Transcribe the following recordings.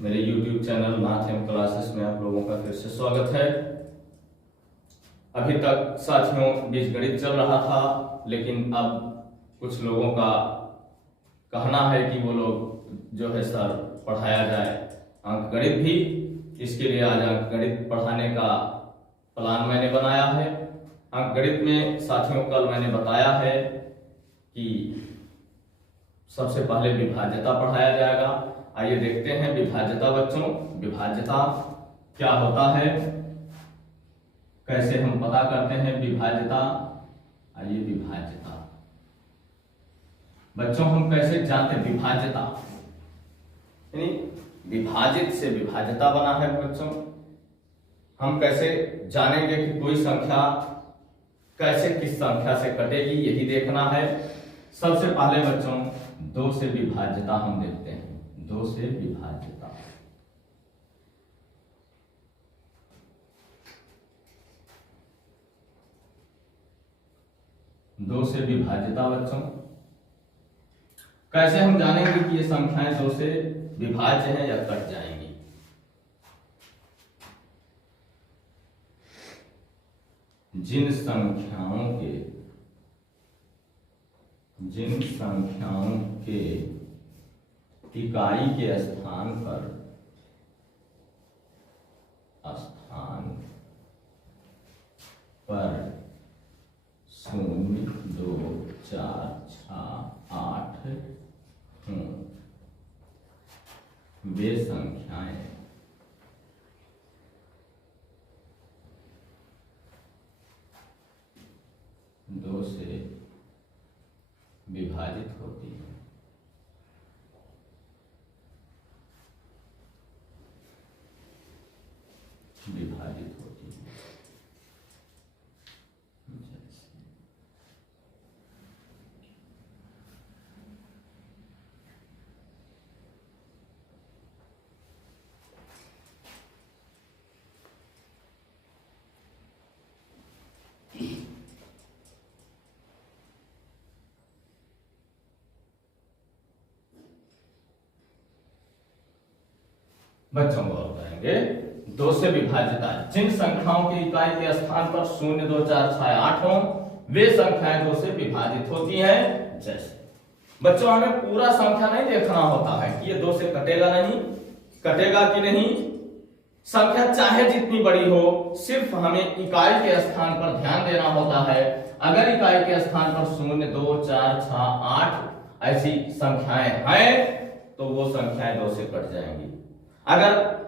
मेरे YouTube channel math and classes में आप लोगों का फिर से स्वागत है। अभी तक साथियों बीजगणित चल रहा था, लेकिन अब कुछ लोगों का कहना है कि वो लोग जो है सर पढ़ाया जाए अंकगणित भी। इसके लिए आज अंकगणित पढ़ाने का प्लान मैंने बनाया है। अंकगणित में साथियों कल मैंने बताया है कि सबसे पहले विभाज्यता पढ़ाया जाएगा। आइए देखते हैं विभाज्यता बच्चों, विभाज्यता क्या होता है, कैसे हम पता करते हैं विभाज्यता। आइए विभाज्यता बच्चों हम कैसे जानते हैं विभाज्यता, यानी विभाजित से विभाज्यता बना है बच्चों। हम कैसे जानेंगे कि कोई संख्या कैसे किस संख्या से कटेगी, यही देखना है। सबसे पहले बच्चों 2 से विभाज्यता हम देखते हैं। 2 से विभाज्यता, दो से विभाज्यता बच्चों कैसे हम जानेंगे कि ये संख्याएं 2 से विभाज्य हैं या कट जाएंगी। जिन संख्याओं के इकाई के स्थान पर 0, 2, 4, 6, 8 हों, वे संख्याएं दो से विभाजित होती है। विभाजित होती है। बच्चों को करेंगे 2 से विभाज्यता। जिन संख्याओं की इकाई के स्थान पर 0, 2, 4, 6, 8 हो, वे संख्याएं 2 से विभाजित होती हैं। जैसे बच्चों हमें पूरा संख्या नहीं देखना होता है कि ये 2 से कटेगा कि नहीं। संख्या चाहे जितनी बड़ी हो, सिर्फ हमें इकाई के स्थान पर ध्यान देना होता है। अगर इकाई के स्थान पर 0, 2, 4, 6, 8 ऐसी संख्याएं हैं तो वो संख्याएं 2 से कट जाएंगी। अगर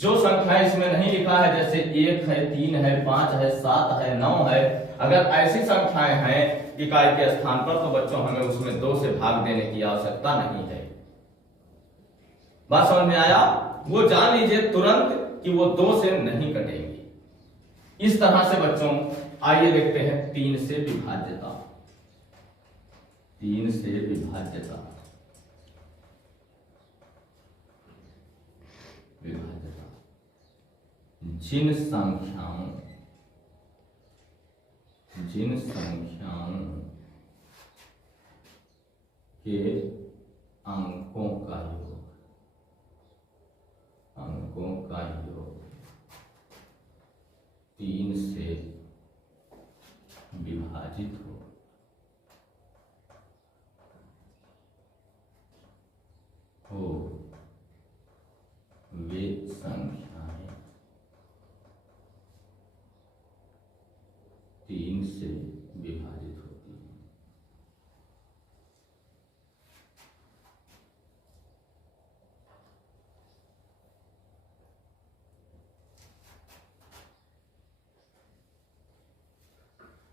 जो संख्या इसमें नहीं लिखा है, जैसे 1 है, 3 है, 5 है, 7 है, 9 है, अगर ऐसी संख्याएं हैं इकाई के स्थान पर, तो बच्चों हमें उसमें 2 से भाग देने की आवश्यकता नहीं है। बात समझ में आया? वो जान लीजिए तुरंत कि वो 2 से नहीं कटेंगी। इस तरह से बच्चों आइए देखते हैं 3 से विभाज्यता। 3 से विभाज्यता, जिन संख्याओं के अंकों का योग 3 से विभाजित हो वे संख्याएं 3 से विभाजित होती हैं।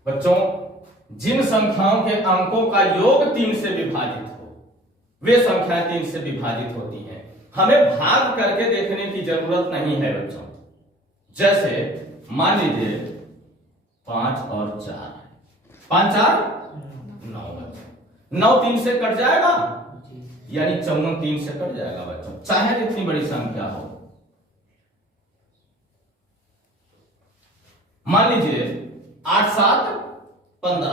बच्चों जिन संख्याओं के अंकों का योग 3 से विभाजित हो, वे संख्याएं 3 से विभाजित होती हैं। हमें भाग करके देखने की जरूरत नहीं है बच्चों। जैसे मान लीजिए 5 और 4 है, 5, 4, 9 बच्चों। 9 3 से कट जाएगा, यानी 54 3 से कट जाएगा बच्चों, चाहे जितनी बड़ी संख्या हो। मान लीजिए 8, 7, 15,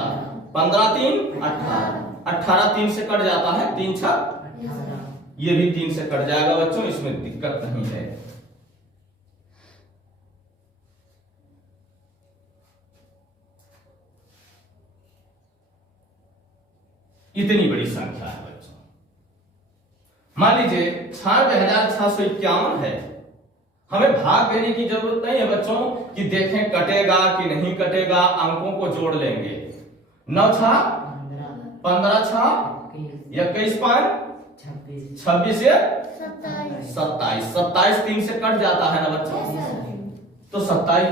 15 3, 18, 18 3 से कट जाता है, 3 6, ये भी 3 से कट जाएगा बच्चों, इसमें दिक्कत नहीं है। इतनी बड़ी संख्या है बच्चों। मान लीजिए 96,651 है, हमें भाग देने की जरूरत नहीं है बच्चों कि देखें कटेगा कि नहीं कटेगा, अंकों को जोड़ लेंगे। 9 छा 15 छा 21 5 26 या 27, 27 3 से कट जाता है ना बच्चों, तो 27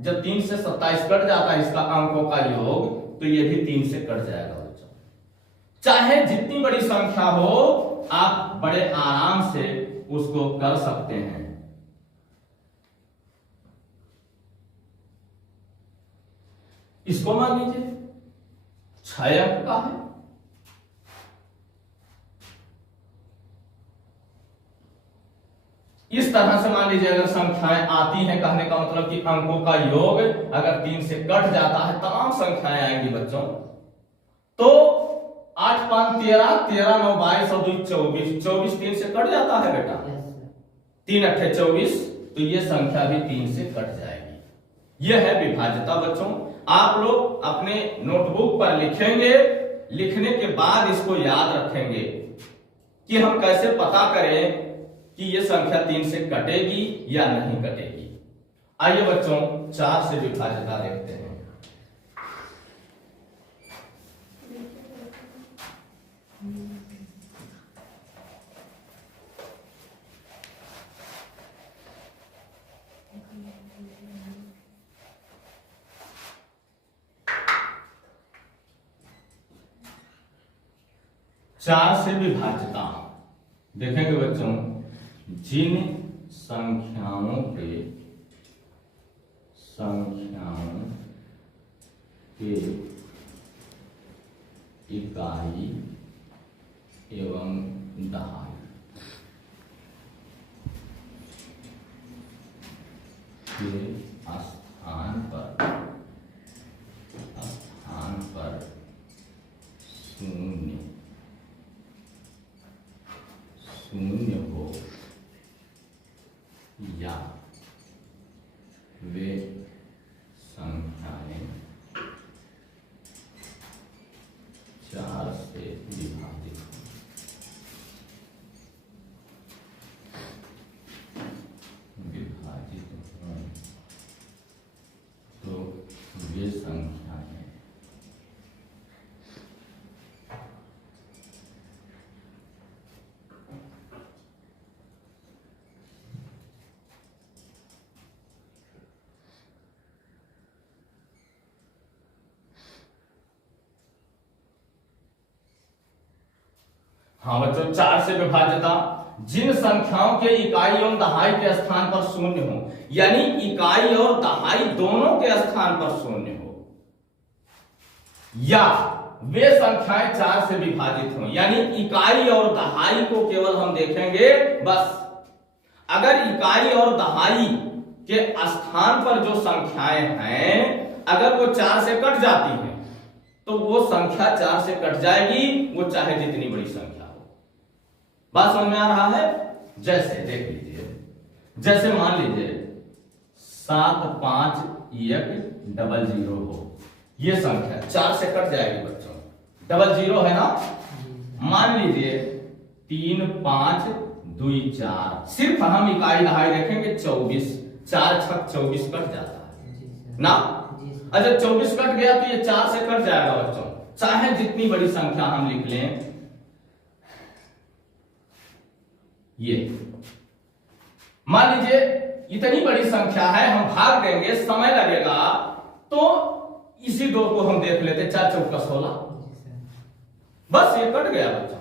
जब 3 से 27 कट जाता है इसका अंकों का योग, तो ये भी 3 से कट जाएगा बच्चों। चाहे जितनी बड़ी संख्या हो आप बड़े आराम से उसको कर सकते हैं। इसको मान लीजिए 6 अंक का है, इस तरह से मान लीजिए अगर संख्याएं आती हैं, कहने का मतलब कि अंकों का योग अगर 3 से कट जाता है, तमाम संख्याएं आएंगी बच्चों, तो 8 5 13, 13 9 22 और 2 24, 24 3 से कट जाता है बेटा, 3 8 24, तो ये संख्या भी 3 से कट जाएगी। यह है विभाज्यता बच्चों। आप लोग अपने नोटबुक पर लिखेंगे, लिखने के बाद इसको याद रखेंगे कि हम कैसे पता करें कि ये संख्या 3 से कटेगी या नहीं कटेगी। आइए बच्चों 4 से विभाज्यता देखते हैं। चार से विभाज्यता देखेंगे बच्चों, जिन संख्याओं के इकाई एवं दहाई के स्थान पर शून्य हो या वे संख्याएं 4 से विभाजित हों तो वे संख्याएं हाँ बच्चों, 4 से विभाज्यता, जिन संख्याओं के इकाई एवं दहाई के स्थान पर शून्य हो, यानी इकाई और दहाई दोनों के स्थान पर शून्य हो, या वे संख्याएं 4 से विभाजित हो, यानी इकाई और दहाई को केवल हम देखेंगे बस। अगर इकाई और दहाई के स्थान पर जो संख्याएं हैं अगर वो 4 से कट जाती हैं तो वो संख्या 4 से कट जाएगी, वो चाहे जितनी बड़ी संख्या हो। बात समझ में आ रहा है? जैसे देख लीजिए, जैसे मान लीजिए 7 5 1 0 0 हो, ये संख्या 4 से कट जाएगी बच्चों, 0 0 है ना। मान लीजिए 3 5 2 4, सिर्फ हम इकाई दहाई देखेंगे 24, 4 6 24 कट जाता है ना। अच्छा 24 कट गया तो ये 4 से कट जाएगा बच्चों, चाहे जितनी बड़ी संख्या हम लिख लें। ये मान लीजिए इतनी बड़ी संख्या है, हम भाग देंगे, समय लगेगा, तो इसी 2 को हम देख लेते, 4 चौका 16, बस ये कट गया बच्चों,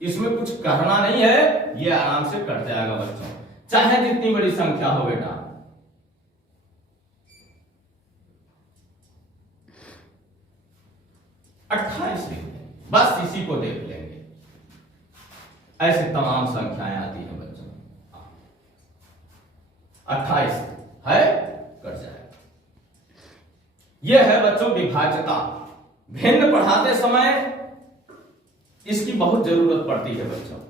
इसमें कुछ करना नहीं है, ये आराम से कट जाएगा बच्चों, चाहे जितनी बड़ी संख्या हो बेटा। बस इसी को देख लेंगे, ऐसे तमाम संख्याएं आती हैं बच्चों। 28 है, कट जाएगा। यह है बच्चों विभाज्यता। भिन्न पढ़ाते समय इसकी बहुत जरूरत पड़ती है बच्चों।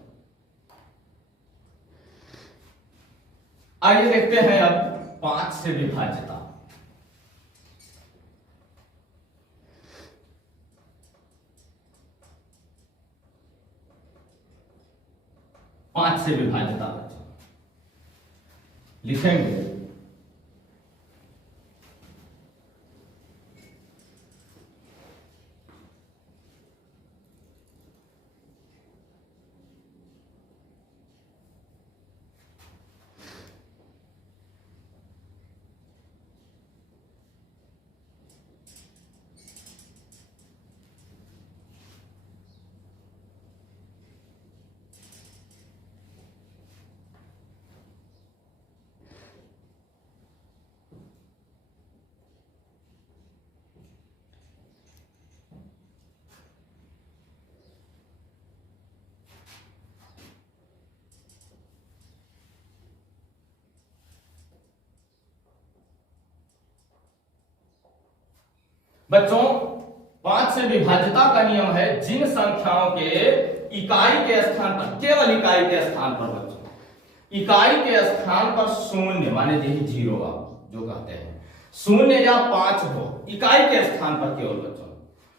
आइए देखते हैं अब 5 से विभाज्यता। पांच से विभाज्यता बच्चों लिखेंगे। बच्चों 5 से विभाज्यता का नियम है, जिन संख्याओं के इकाई के स्थान पर, केवल इकाई के स्थान पर बच्चों, इकाई के स्थान पर शून्य माने यही जीरो आप जो कहते हैं, शून्य या 5 हो, इकाई के स्थान पर केवल बच्चों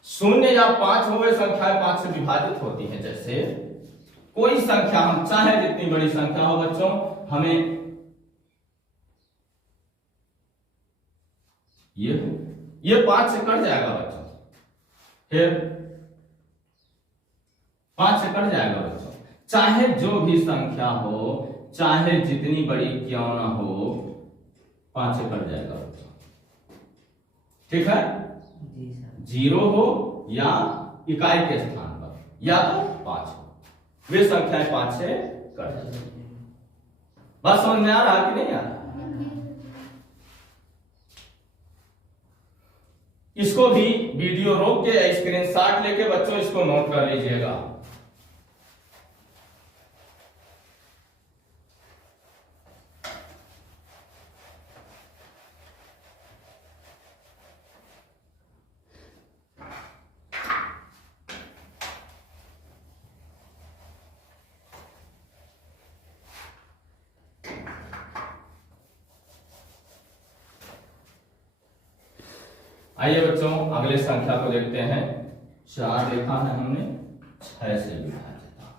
शून्य या 5 हो, वे संख्याएं 5 से विभाजित होती हैं। जैसे कोई संख्या, हम चाहे जितनी बड़ी संख्या हो बच्चों, हमें ये 5 से कट जाएगा बच्चों, फिर 5 से कट जाएगा बच्चों, चाहे जो भी संख्या हो, चाहे जितनी बड़ी क्यों ना हो, 5 से कट जाएगा बच्चों। ठीक है, जीरो हो या इकाई के स्थान पर, या तो 5 हो, वे संख्याएं 5 से कट जाएगी। बात समझ में आ रहा कि नहीं आ रहा? इसको भी वीडियो रोक के स्क्रीनशॉट लेके बच्चों इसको नोट कर लीजिएगा। आइए बच्चों अगले संख्या को देखते हैं। 4 देखा है हमने, 6 से विभाज्यता।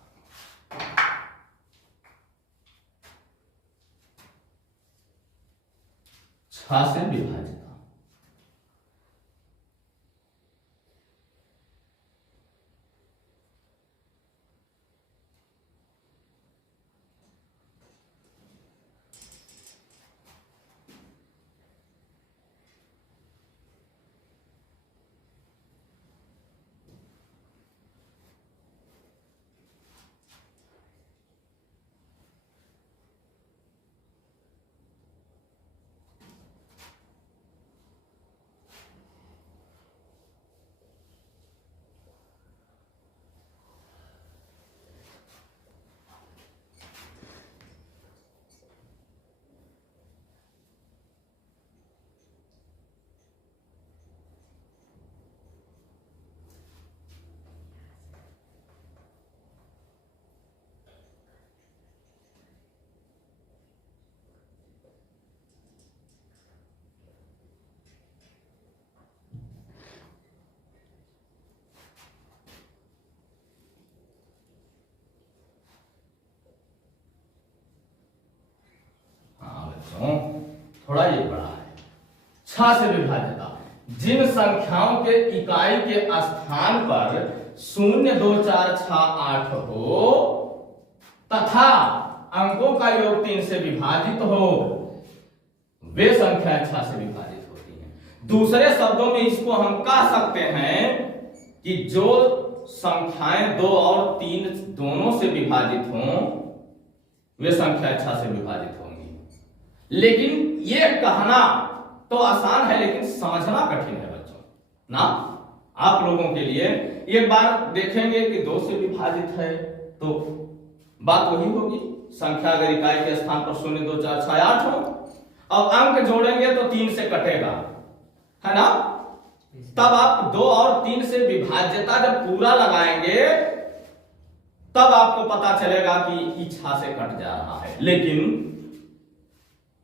6 से विभाज्यता। थोड़ा ये बड़ा है। 6 से विभाज्यता, जिन संख्याओं के इकाई के स्थान पर 0, 2, 4, 6, 8 हो तथा अंकों का योग 3 से विभाजित हो, वे संख्याएं 6 से विभाजित होती हैं। दूसरे शब्दों में इसको हम कह सकते हैं कि जो संख्याएं 2 और 3 दोनों से विभाजित हों, वे संख्याएं 6 से विभाजित होंगी। लेकिन ये कहना तो आसान है, लेकिन समझना कठिन है बच्चों ना। आप लोगों के लिए एक बार देखेंगे कि 2 से विभाजित है तो बात वही होगी, संख्या अगर इकाई के स्थान पर 0, 2, 4, 6, 8 हो, अब अंक जोड़ेंगे तो 3 से कटेगा, है ना। तब आप 2 और 3 से विभाज्यता जब पूरा लगाएंगे तब आपको पता चलेगा कि 6 से कट जा रहा है। लेकिन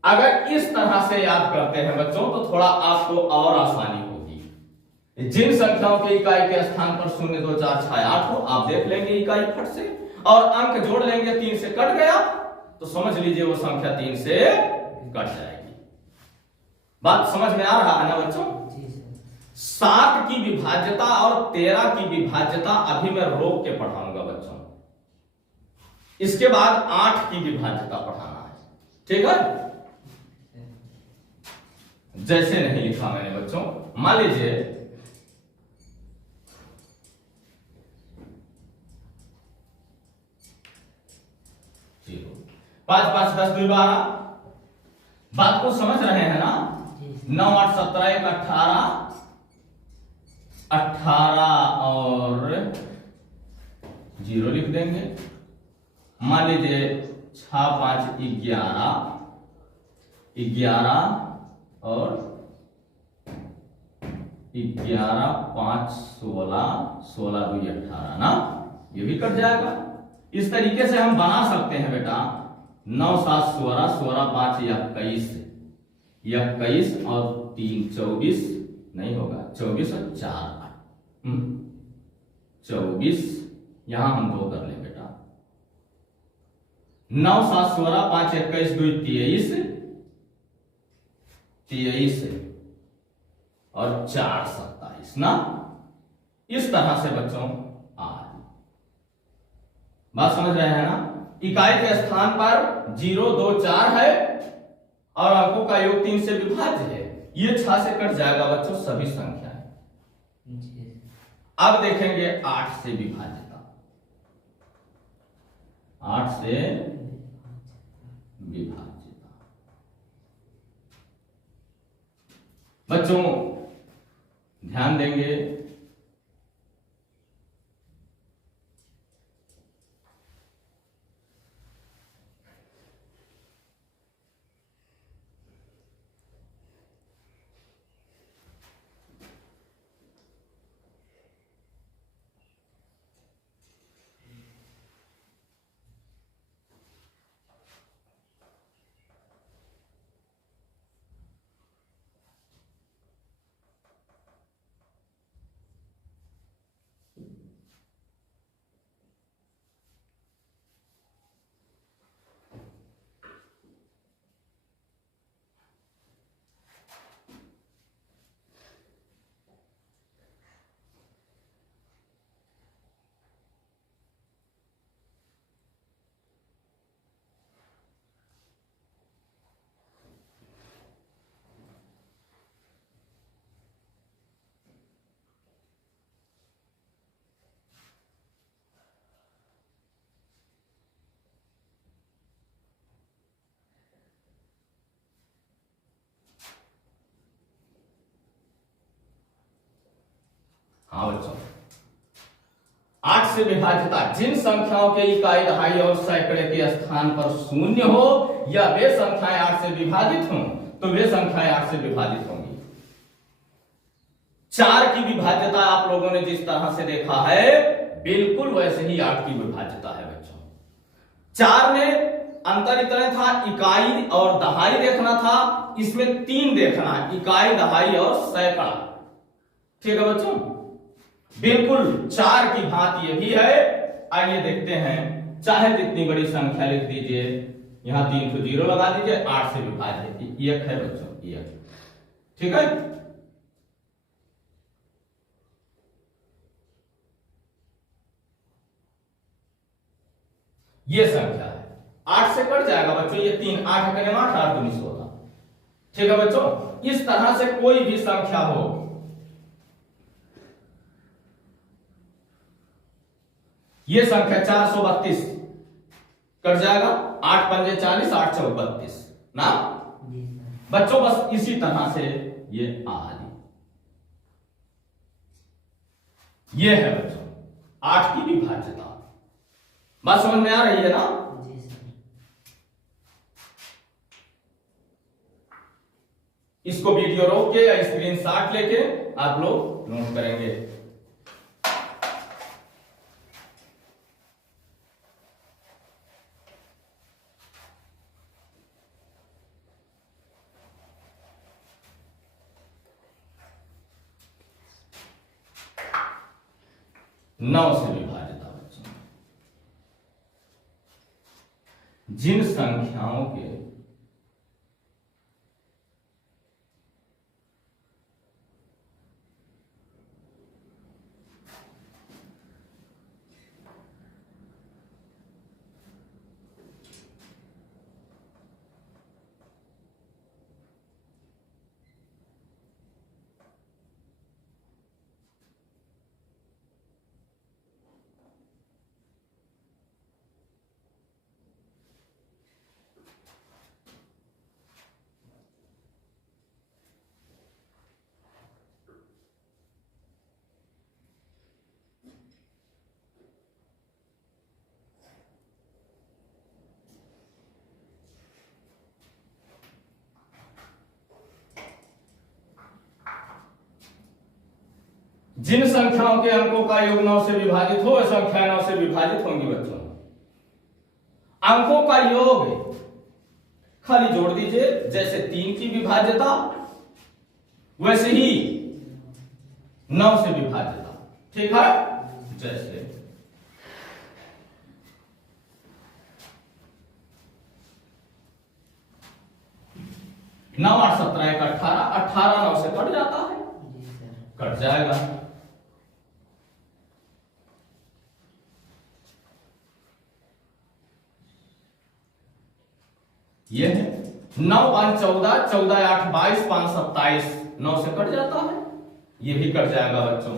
अगर इस तरह से याद करते हैं बच्चों तो थोड़ा आपको और आसानी होगी। जिन संख्याओं की इकाई के स्थान पर 0 2 4 6 8 हो, आप देख लेंगे इकाई फट से और अंक जोड़ लेंगे, 3 से कट गया तो समझ लीजिए वो संख्या 3 से कट जाएगी। बात समझ में आ रहा है ना बच्चों? 7 की विभाज्यता और 13 की विभाज्यता अभी मैं रोक के पढ़ाऊंगा बच्चों। इसके बाद 8 की विभाज्यता पढ़ाना है, ठीक है? जैसे नहीं लिखा मैंने बच्चों, मान लीजिए 5 5 10 2 12। बात को समझ रहे हैं ना? 9 8 17 1 18 18 और 0 लिख देंगे। मान लीजिए 6 5 11 11 और 11 5 16 16 2 18 ना, ये भी कट जाएगा। इस तरीके से हम बना सकते हैं बेटा 9 7 16 16 5 21 21 और 3 24 नहीं होगा, 24 और 4 24। यहां हम 2 कर ले बेटा। 9 7 16 5 21 2 23 23 और 4 27 ना। इस तरह से बच्चों बात समझ रहे हैं ना? इकाई के स्थान पर 0 2 4 है और अंकों का योग 3 से विभाज्य है। ये 6 से कट जाएगा बच्चों सभी संख्याएं। अब देखेंगे 8 से विभाज्यता। 8 से विभाज्यता बच्चों ध्यान देंगे। हाँ बच्चों 8 से विभाज्यता जिन संख्याओं के इकाई दहाई और सैकड़े के स्थान पर 0 हो या वे संख्याएं 8 से विभाजित हों तो वे संख्याएं 8 से विभाजित होंगी। 4 की विभाज्यता आप लोगों ने जिस तरह से देखा है बिल्कुल वैसे ही 8 की विभाज्यता है बच्चों। 4 में अंतर इतना था इकाई और दहाई देखना था, इसमें 3 देखना है इकाई दहाई और सैकड़ा। ठीक है बच्चों, बिल्कुल 4 की भांति ये भी है। आइए देखते हैं, चाहे जितनी बड़ी संख्या लिख दीजिए, यहां 3 को 0 लगा दीजिए, 8 से विभाजित 1 है बच्चों 1। ठीक है, ये संख्या है 8 से कट जाएगा बच्चों, ये 3 8 करें 8 8 दूनी 16। ठीक है बच्चों, इस तरह से कोई भी संख्या हो, ये संख्या 432 कट जाएगा, 8 पंजे 40 8 चौक 32 ना बच्चों। बस इसी तरह से ये आदि, ये है बच्चों 8 की विभाज्यता। बात समझ में आ रही है ना? इसको वीडियो रोक के या स्क्रीनशॉट लेके आप लोग नोट करेंगे। 9 से विभाजित है बच्चों। जिन संख्याओं के जिन संख्याओं के अंकों का योग 9 से विभाजित हो, संख्या 9 से विभाजित होंगी बच्चों। अंकों का योग खाली जोड़ दीजिए, जैसे 3 की विभाज्यता वैसे ही 9 से विभाज्यता, ठीक है। जैसे 9 8 17 1 18, 18 9 से कट जाता है, कट जाएगा। ये है 9 5 14, 14 8 22, 5 27, 9 से कट जाता है, ये भी कट जाएगा बच्चों।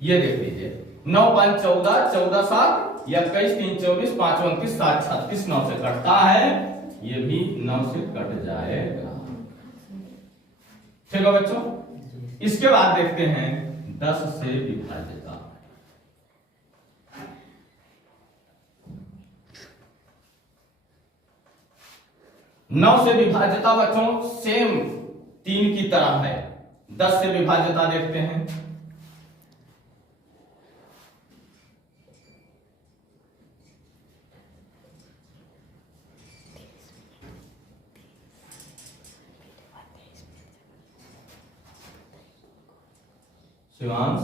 ये देख लीजिए 9 5 14, 14 7 या 21 3 24, 5 29, 7 36, 9 से कटता है, ये भी 9 से कट जाएगा, ठीक है बच्चों। इसके बाद देखते हैं 10 से विभाज्यता। नौ से विभाज्यता बच्चों सेम 3 की तरह है। 10 से विभाज्यता देखते हैं। शिवांश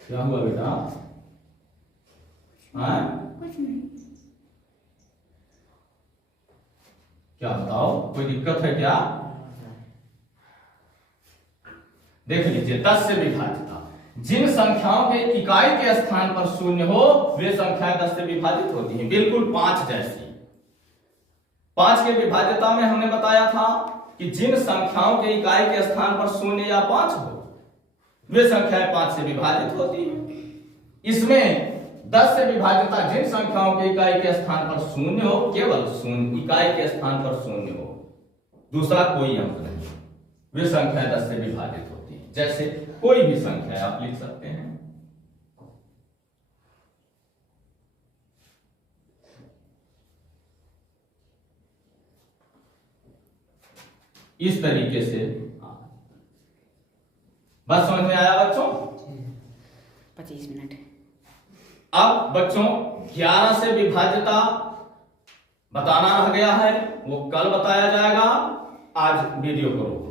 क्या हुआ बेटा? हाँ कुछ नहीं। क्या बताओ, कोई दिक्कत है क्या? देख लीजिए 10 से विभाजित, जिन संख्याओं के इकाई के स्थान पर शून्य हो वे संख्याएं 10 से विभाजित होती हैं, बिल्कुल 5 जैसी। 5 के विभाज्यता में हमने बताया था कि जिन संख्याओं के इकाई के स्थान पर शून्य या 5 हो वे संख्याएं 5 से विभाजित होती हैं। इसमें 10 से विभाज्यता जिन संख्याओं के इकाई के स्थान पर शून्य हो, केवल शून्य इकाई के स्थान पर शून्य हो, दूसरा कोई अंक नहीं, वे संख्याएं 10 से विभाजित होती हैं। जैसे कोई भी संख्या आप लिख सकते हैं। इस तरीके से बस समझ में आया बच्चों? 25 मिनट। अब बच्चों 11 से विभाज्यता बताना रह गया है, वो कल बताया जाएगा। आज वीडियो करो।